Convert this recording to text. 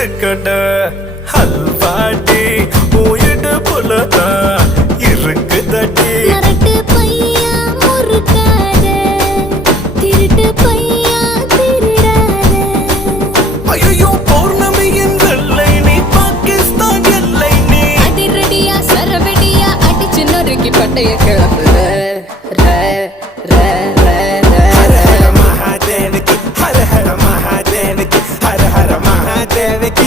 பொட்டுக்கட ஹல்வாடி உயிடு புலதா இருக்கு தட்டி மரட்டு பையா முறுக்காத திருட்டு பையா திருடாத ஐயோ பௌர்ணமியின் வெள்ளை நீ பாகிஸ்தான் எல்லை நீ அதிரடியா சரவெடியா அடிச்சு நொறுக்கி பட்டைய கிளப்புற மகாதேவிக்கு ஹர ஹர மகாதேவிக்கு ஹர ஹர மகாதேவிக்கு